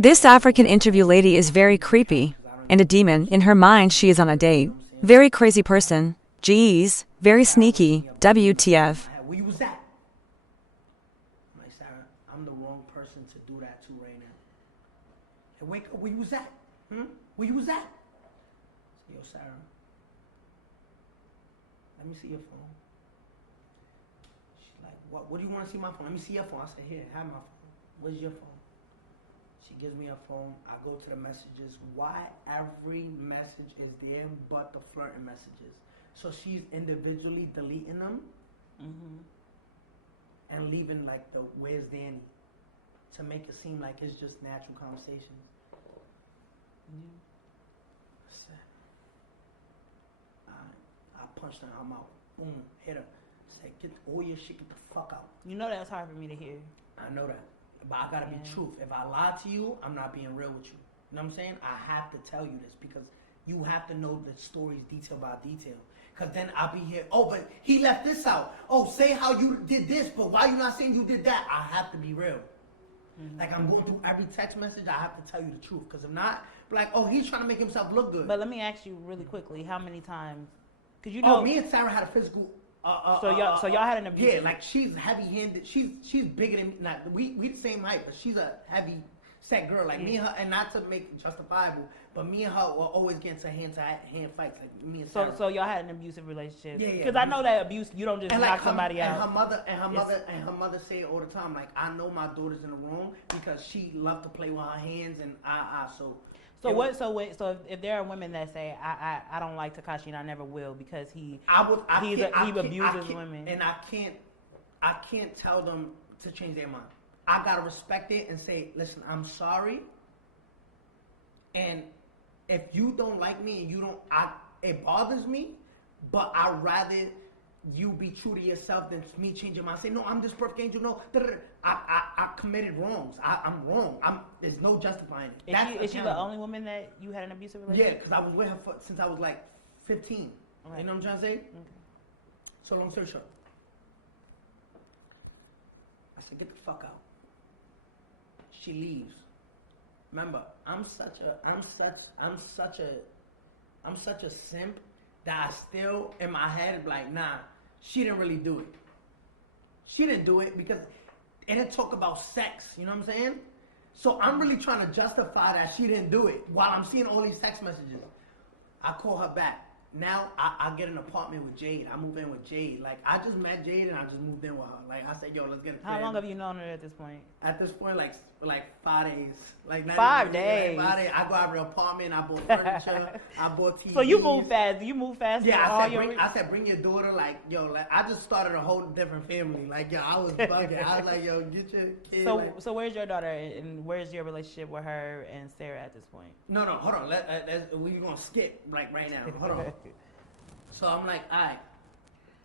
This African interview lady is very creepy. And a demon, in her mind she is on a date. Very crazy person. Jeez, very sneaky. WTF. Where you was at? I'm like, Sarah, I'm the wrong person to do that to right now. Hey, wake up, where you was at? Where you was at? I said, yo, Sarah, let me see your phone. She's like, what do you want to see my phone? Let me see your phone. I said, here, have my phone. Where's your phone? She gives me her phone. I go to the messages. Why every message is there but the flirting messages? So she's individually deleting them and leaving like the where's Danny to make it seem like it's just natural conversations. I punched her. I'm out. Boom, hit her. Said, get all your shit. Get the fuck out. You know that's hard for me to hear. I know that. But I gotta be truth. If I lie to you, I'm not being real with you. You know what I'm saying? I have to tell you this because you have to know the stories detail by detail. Cause then I'll be here, oh, but he left this out. Oh, say how you did this, but why you not saying you did that? I have to be real. Like I'm going through every text message, I have to tell you the truth. Cause if not, like, oh, he's trying to make himself look good. But let me ask you really quickly, how many times? Cause you know. Oh, me and Sarah had a physical. So y'all had an abuse. Yeah, like she's heavy-handed. She's bigger than me. Not we the same height, but she's a heavy set girl. Like me and her, and not to make it justifiable, but me and her were always getting to hand fights. Like me and Sarah. So y'all had an abusive relationship. Yeah. Because I know that abuse, you don't just knock like somebody out. And her mother say it all the time. Like I know my daughter's in the wrong because she loved to play with her hands and So if there are women that say I don't like Tekashi and I never will because he abuses women, and I can't tell them to change their mind. I gotta respect it and say, listen, I'm sorry. And if you don't like me and it bothers me, but I'd rather you be true to yourself than me changing my mind. Say, no, I'm this perfect angel. No, I committed wrongs. I'm wrong. There's no justifying it. Is she the only woman that you had an abusive relationship? Yeah, because I was with her since I was like 15. Right. You know what I'm trying to say? Okay. So long story short, I said, get the fuck out. She leaves. Remember, I'm such a simp that I still in my head like, nah, she didn't really do it. She didn't do it because it didn't talk about sex, you know what I'm saying? So I'm really trying to justify that she didn't do it while I'm seeing all these text messages. I call her back. Now I get an apartment with Jade. I move in with Jade. Like I just met Jade and I just moved in with her. Like I said, yo, let's get a crib. How long have you known her at this point? At this point, like 5 days. Like 5 days. Like 5 days. I go out of the apartment. I bought furniture. I bought TV. So you move fast. You move fast. Yeah, I said, bring your daughter. Like, yo, like I just started a whole different family. Like, yo, I was bugging. I was like, yo, get your kid. So where's your daughter and where's your relationship with her and Sarah at this point? No, hold on. We're gonna skip like right now. Hold on. So I'm like, all right,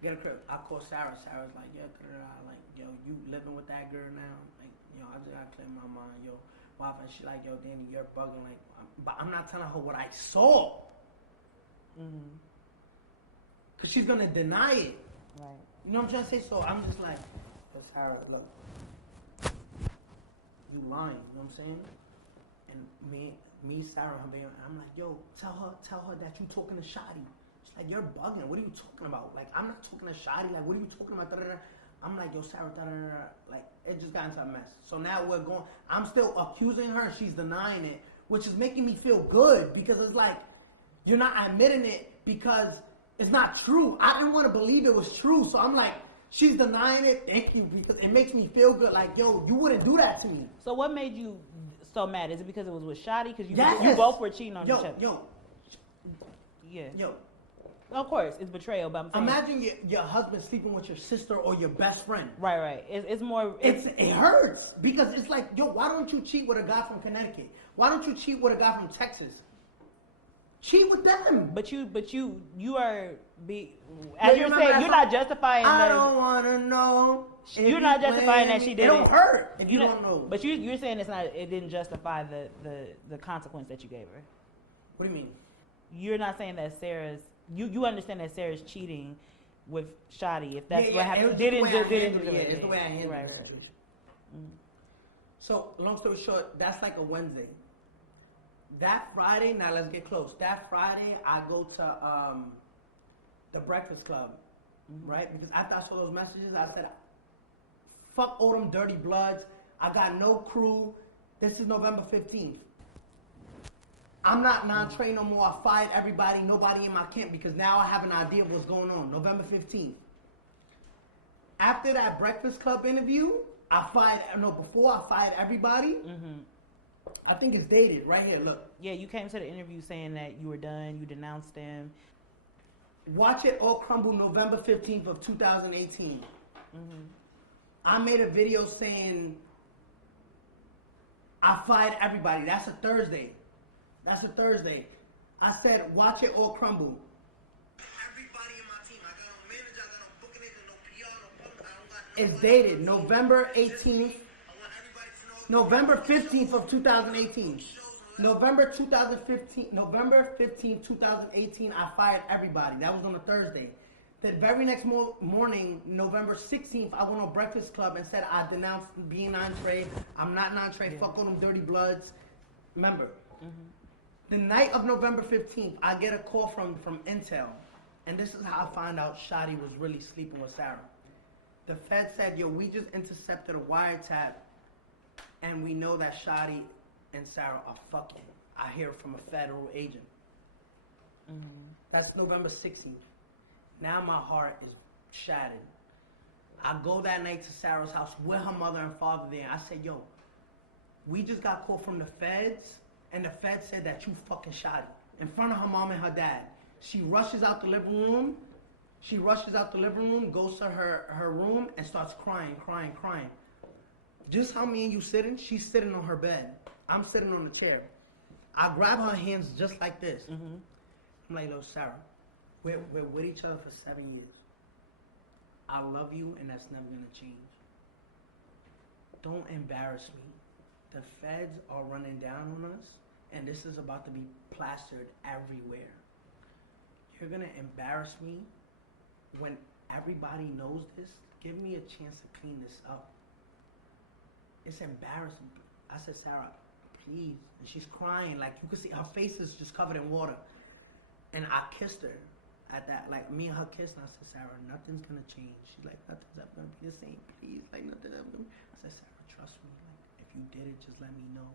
get a crib. I call Sarah. Sarah's like, yo, you living with that girl now? Like, yo, I just gotta clear my mind, yo. Wife, and she like, yo, Danny, you're bugging. Like, but I'm not telling her what I saw. Cause she's gonna deny it. Right. You know what I'm trying to say? So I'm just like, yo, Sarah, look, you lying. You know what I'm saying? And me, Sarah, I'm like, yo, tell her that you talking to Shotty. Like, you're bugging. What are you talking about? Like, I'm not talking to Shotty. Like, what are you talking about? Da-da-da. I'm like, yo, Sarah, da-da-da. Like, it just got into a mess. So now I'm still accusing her. She's denying it, which is making me feel good because it's like, you're not admitting it because it's not true. I didn't want to believe it was true. So I'm like, she's denying it. Thank you, because it makes me feel good. Like, yo, you wouldn't do that to me. So what made you so mad? Is it because it was with Shotty? Because you both were cheating on each other. Yo. Of course, it's betrayal, but I'm saying... Imagine your husband sleeping with your sister or your best friend. Right. It's more... It hurts, because it's like, yo, why don't you cheat with a guy from Connecticut? Why don't you cheat with a guy from Texas? Cheat with them. But you are... As you're saying, you're not justifying I don't want to know. You're not justifying that she did it. It don't hurt if you don't know. But you're saying it didn't justify the consequence that you gave her. What do you mean? You're not saying that Sarah's... You understand that Sarah's cheating with Shotty, if that's what happened. It's the way I handled the situation. So, long story short, that's like a Wednesday. That Friday, now let's get close. That Friday, I go to the Breakfast Club, right? Because after I saw those messages, I said, fuck all them dirty bloods. I got no crew. This is November 15th. I'm not non-tray no more. I fired everybody, nobody in my camp, because now I have an idea of what's going on. November 15th. After that Breakfast Club interview, before I fired everybody. I think it's dated right here. Look. Yeah, you came to the interview saying that you were done. You denounced them. Watch It All Crumble, November 15th of 2018. I made a video saying I fired everybody. That's a Thursday. I said, watch it all crumble. Everybody in my team. I got no manager, I got no booking agent, no PR, no pump. It's dated November 18th. November 15th of 2018. November 15th, 2018, I fired everybody. That was on a Thursday. The very next morning, November 16th, I went on Breakfast Club and said I denounced being non-trade. I'm not non-trade. Fuck all them dirty bloods. Remember. The night of November 15th, I get a call from Intel. And this is how I find out Shotty was really sleeping with Sarah. The Fed said, yo, we just intercepted a wiretap and we know that Shotty and Sarah are fucking. I hear from a federal agent. That's November 16th. Now my heart is shattered. I go that night to Sarah's house with her mother and father there. I said, yo, we just got called from the feds, and the feds said that you fucking shot it in front of her mom and her dad. She rushes out the living room. Goes to her room and starts crying. Just how me and you sitting, she's sitting on her bed. I'm sitting on the chair. I grab her hands just like this. I'm like, yo, Sarah, we're with each other for 7 years. I love you, and that's never gonna change. Don't embarrass me. The feds are running down on us, and this is about to be plastered everywhere. You're gonna embarrass me when everybody knows this. Give me a chance to clean this up. It's embarrassing. I said, Sarah, please. And she's crying. Like, you can see her face is just covered in water. And I kissed her at that. Like, me and her kissed, and I said, Sarah, nothing's going to change. She's like, nothing's ever going to be the same. Please. Like, nothing's ever going to be. I said, Sarah, trust me. Like, if you did it, just let me know.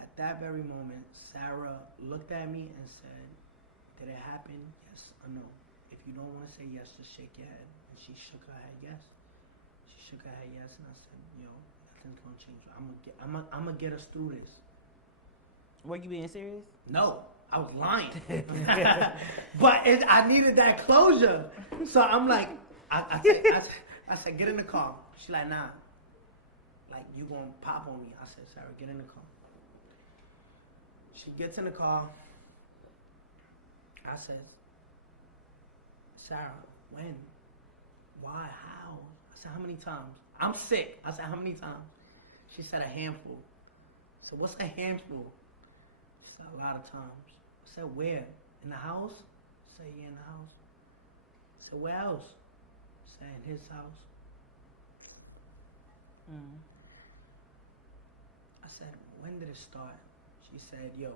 At that very moment, Sarah looked at me and said, did it happen? Yes or no? If you don't want to say yes, just shake your head. And she shook her head yes. She shook her head yes, and I said, yo, nothing's gonna change. I'm gonna get us through this. Were you being serious? No, I was lying. But I needed that closure. So I'm like, I said, get in the car. She like, nah. Like, you gonna pop on me. I said, Sarah, get in the car. She gets in the car. I said, Sarah, when? Why? How? I said, how many times? I'm sick. I said, how many times? She said, a handful. I said, what's a handful? She said, a lot of times. I said, where? In the house? I said, yeah, in the house. I said, where else? I said, in his house. I said, when did it start? She said, yo.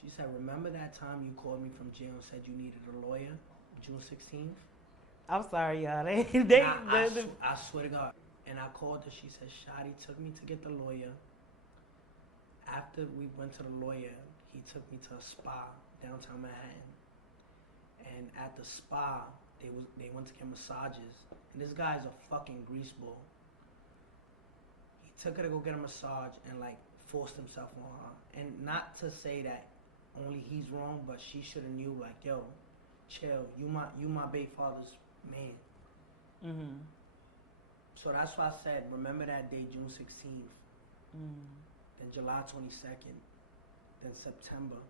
She said, remember that time you called me from jail and said you needed a lawyer? June 16th? I'm sorry, y'all. I swear to God. And I called her. She said, Shotty took me to get the lawyer. After we went to the lawyer, he took me to a spa downtown Manhattan. And at the spa, they went to get massages. And this guy's a fucking greaseball. He took her to go get a massage and like forced himself on her. And not to say that only he's wrong, but she should have knew, like, yo, chill. You my baby father's man. So that's why I said, remember that day, June 16th. Then July 22nd. Then September.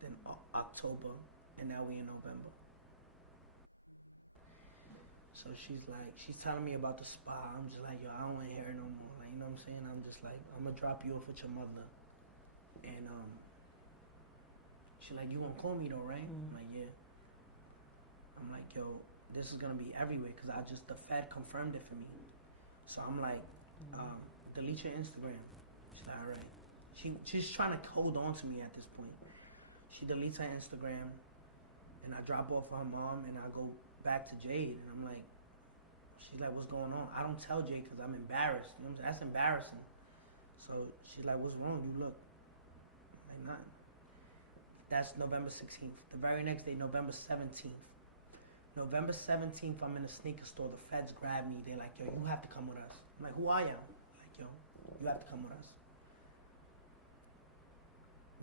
Then October. And now we in November. So she's telling me about the spa. I'm just like, yo, I don't want to hear it no more. Like, you know what I'm saying? I'm just like, I'm going to drop you off with your mother. And, she's like, you gonna call me though, right? I'm like, yeah. I'm like, yo, this is gonna be everywhere because the Fed confirmed it for me. So I'm like, delete your Instagram. She's like, all right. She's trying to hold on to me at this point. She deletes her Instagram, and I drop off her mom, and I go back to Jade, and I'm like, she's like, what's going on? I don't tell Jade because I'm embarrassed. You know what I'm saying? That's embarrassing. So she's like, what's wrong? You look like nothing. That's November 16th. The very next day, November 17th. November 17th, I'm in a sneaker store. The feds grab me. They're like, yo, you have to come with us. I'm like, who I am? Like, yo, you have to come with us.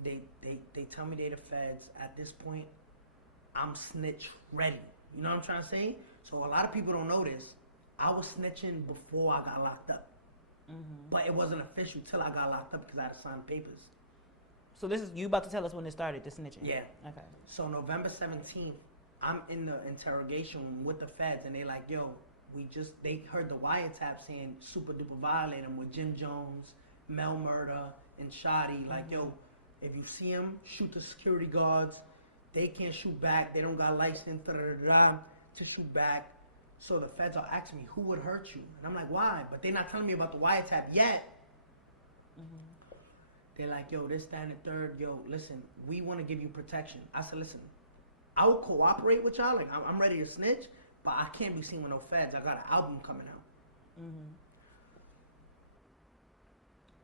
They tell me they're the feds. At this point, I'm snitch ready. You know what I'm trying to say? So a lot of people don't know this. I was snitching before I got locked up. But it wasn't official till I got locked up because I had to sign papers. So this is, you about to tell us when it started, the snitching? Yeah. Okay. So November 17th, I'm in the interrogation room with the feds, and they like, yo, they heard the wiretap saying super duper violate him with Jim Jones, Mel Murder, and Shoddy. Like, yo, if you see him, shoot the security guards. They can't shoot back. They don't got license to shoot back. So the feds are asking me, who would hurt you? And I'm like, why? But they're not telling me about the wiretap yet. They're like, yo, this, that, and the third. Yo, listen, we want to give you protection. I said, listen, I will cooperate with y'all. Like, I'm ready to snitch, but I can't be seen with no feds. I got an album coming out.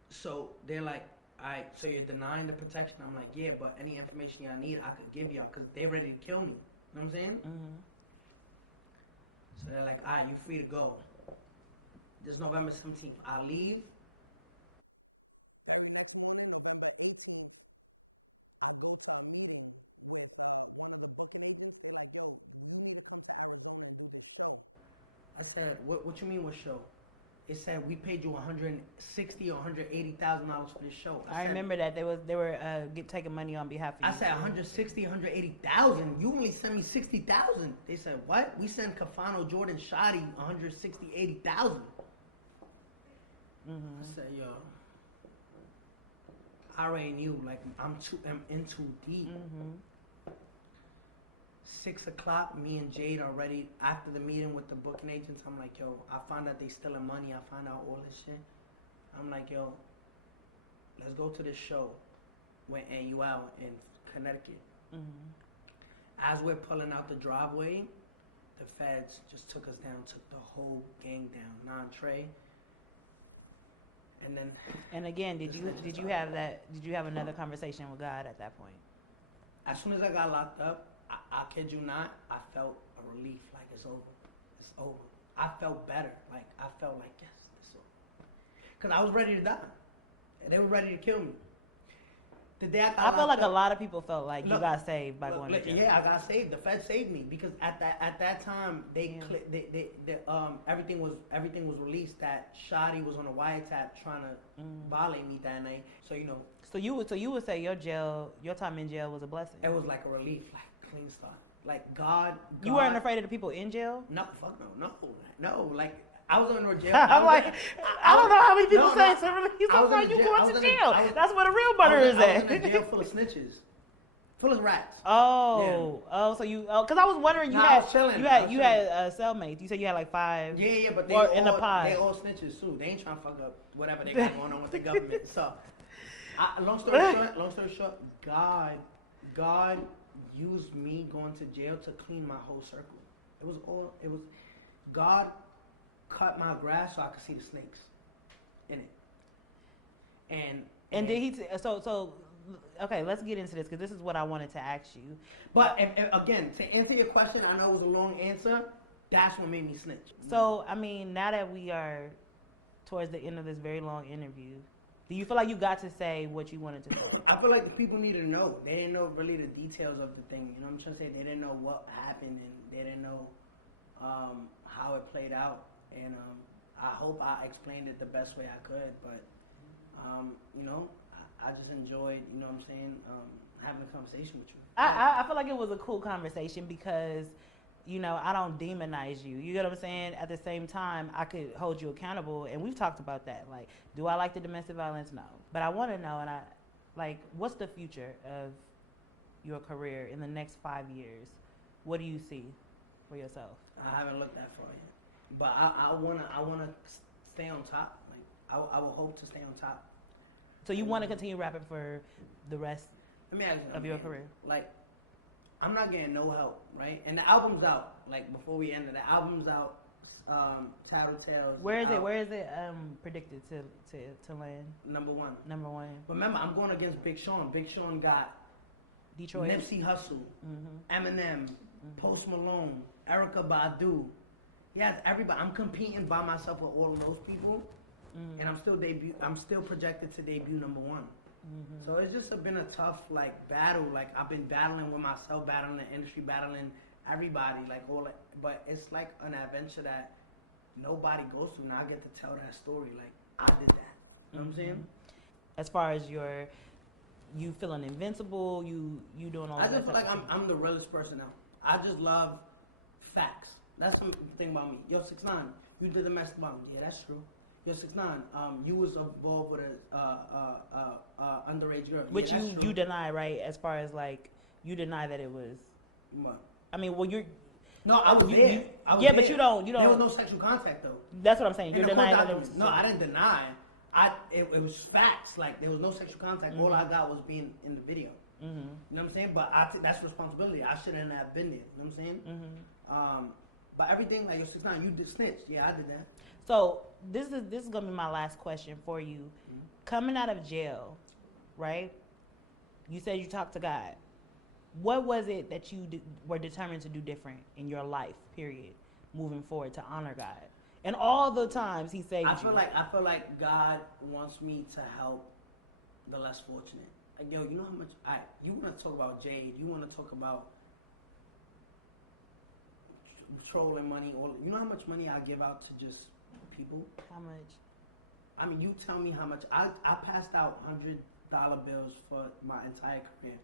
So they're like, all right, so you're denying the protection? I'm like, yeah, but any information y'all need, I could give y'all because they're ready to kill me. You know what I'm saying? So they're like, all right, you free to go. This November 17th. I leave. I said, what you mean what show? It said we paid you $160,000 or $180,000 for this show. I remember that they were taking money on behalf of you. I said $160,000, $180,000. You only sent me $60,000. They said what? We sent Cafano, Jordan, Shoddy $160,000, $80,000. I said, yo, I already knew. Like I'm in too deep. 6 o'clock, me and Jade are ready. After the meeting with the booking agents, I'm like, yo, I found out they stealing money. I found out all this shit. I'm like, yo, let's go to this show with NUL in Connecticut. As we're pulling out the driveway, the feds just took us down, took the whole gang down, non-Trey. And then. And again, did you have another conversation with God at that point? As soon as I got locked up, I kid you not, I felt a relief, like it's over. It's over. I felt better. Like, I felt like, yes, it's over. Because I was ready to die. And they were ready to kill me. The day I feel like a lot of people felt like you got saved by going to jail. Yeah, I got saved. The Fed saved me because at that time everything was released that Shoddy was on a wiretap trying to violate me that night. So you know. So you would say your time in jail was a blessing. It was like a relief, like clean start. Like God. You weren't afraid of the people in jail? No, fuck no. Like I was under jail. I'm like, I don't know how many people say it's a relief. I'm like, you going to jail. That's where the real murder is at. I was in a jail full of snitches, full of rats. Oh, yeah. Oh, so you? Because I was wondering, you had cellmates. You said you had like 5. Yeah, but they all snitches too. They ain't trying to fuck up whatever they got going on with the government. So, long story short, God used me going to jail to clean my whole circle. It was God cut my grass so I could see the snakes in it. And did he? So okay, let's get into this because this is what I wanted to ask you. But again, to answer your question, I know it was a long answer. That's what made me snitch. So I mean, now that we are towards the end of this very long interview, do you feel like you got to say what you wanted to say? I feel like the people needed to know. They didn't know really the details of the thing. You know what I'm trying to say? They didn't know what happened and they didn't know how it played out. And I hope I explained it the best way I could. But, you know, I just enjoyed, you know what I'm saying, having a conversation with you. I feel like it was a cool conversation because, you know, I don't demonize you. You get what I'm saying? At the same time, I could hold you accountable. And we've talked about that. Like, do I like the domestic violence? No. But I want to know, what's the future of your career in the next 5 years? What do you see for yourself? I haven't looked that far yet. But I wanna stay on top. Like I will hope to stay on top. So you want to continue rapping for the rest Let me ask you of your something. career? Like, I'm not getting no help, right? And the album's out. Like before we end it, the album's out. Tattletales. Where is it? out. Where is it predicted to land? Number one. Number one. Remember, I'm going against Big Sean. Big Sean got Detroit. Nipsey Hussle, Eminem, Post Malone, Erykah Badu. He has everybody. I'm competing by myself with all of those people, and I'm still projected to debut number one. So it's just been a tough battle. Like I've been battling with myself, battling the industry, battling everybody, but it's like an adventure that nobody goes through. Now I get to tell that story. Like I did that. You know what I'm saying? As far as you feeling invincible, you doing all that. I just feel type like of I'm the realest person now. I just love facts. That's the thing about me. Yo, 6ix9ine, you did the master bomb. Yeah, that's true. Yo, 6ix9ine, you was involved with a underage girl. Which yeah, you deny, right? As far as you deny that it was. What? I mean, well, you're. No, I was there. I was yeah, there. but you don't. There was no sexual contact though. That's what I'm saying. In You're the denying court that it was. documents. No, I didn't deny. It was facts. Like there was no sexual contact. All I got was being in the video. You know what I'm saying? But that's responsibility. I shouldn't have been there. You know what I'm saying? But everything like your 6ix9ine, you did snitch. Yeah, I did that. So this is gonna be my last question for you. Coming out of jail, right? You said you talked to God. What was it that you were determined to do different in your life, period, moving forward to honor God? And all the times He saved you. I feel like God wants me to help the less fortunate. Like, yo, you know how much you want to talk about Jade, you want to talk about trolling money, you know how much money I give out to just people? How much? I mean, you tell me how much. I passed out $100 bills for my entire career.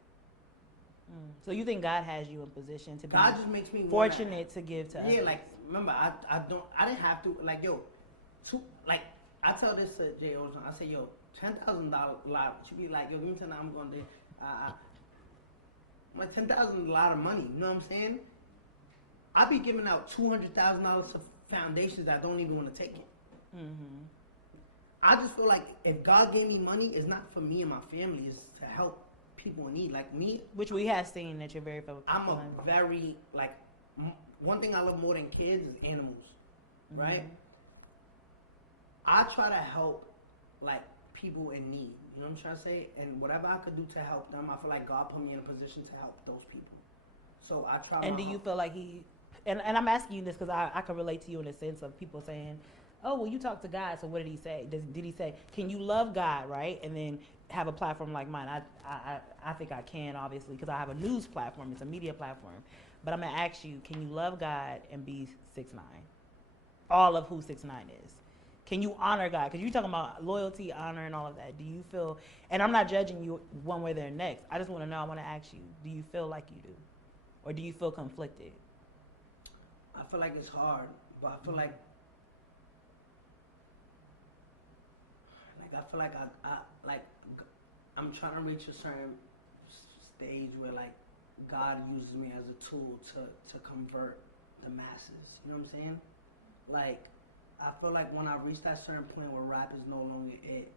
So you think God has you in position to be God just makes me fortunate to give to others? Yeah, like remember, I didn't have to I tell this to Jay all the time. I say, yo, $10,000 lot. She be like, yo, give me $10. I'm going to. I'm like $10,000 a lot of money. You know what I'm saying? I be giving out $200,000 to foundations that don't even want to take it. I just feel like if God gave me money, it's not for me and my family. It's to help people in need, like me. Which we have seen that you're very focused I'm a on. very one thing I love more than kids is animals, right? I try to help people in need. You know what I'm trying to say? And whatever I could do to help them, I feel like God put me in a position to help those people. So I try. And do you feel like He? And I'm asking you this because I can relate to you in the sense of people saying, "Oh, well, you talk to God, so what did He say? Did He say, can you love God, right? And then have a platform like mine? I think I can, obviously, because I have a news platform. It's a media platform. But I'm gonna ask you, can you love God and be 6ix9ine? All of who 6ix9ine is. Can you honor God? Because you're talking about loyalty, honor, and all of that. Do you feel? And I'm not judging you one way or the next. I just want to know. I want to ask you, do you feel like you do, or do you feel conflicted? I feel like it's hard, but I feel like I'm trying to reach a certain stage where God uses me as a tool to convert the masses. You know what I'm saying? I feel like when I reach that certain point where rap is no longer it,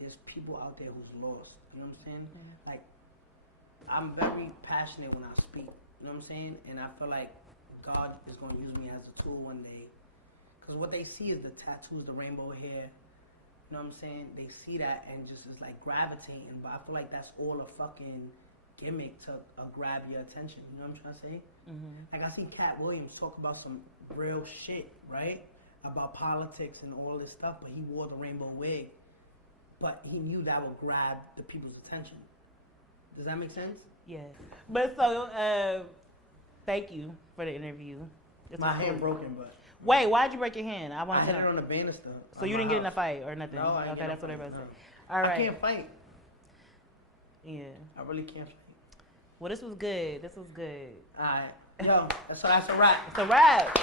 there's people out there who's lost. You know what I'm saying? Yeah. I'm very passionate when I speak. You know what I'm saying? And I feel like God is going to use me as a tool one day. Because what they see is the tattoos, the rainbow hair. You know what I'm saying? They see that and just is gravitating. But I feel like that's all a fucking gimmick to grab your attention. You know what I'm trying to say? I see Cat Williams talk about some real shit, right? About politics and all this stuff, but he wore the rainbow wig. But he knew that would grab the people's attention. Does that make sense? Yeah. But so, thank you for the interview. My hand broken, but... Wait, why'd you break your hand? I hit it on the banister. So you didn't get in a fight or nothing? No, I didn't. Okay, that's what everybody said. No. All right. I can't fight. Yeah. I really can't fight. Well, this was good. This was good. All right. Yo, so that's a wrap. It's a wrap.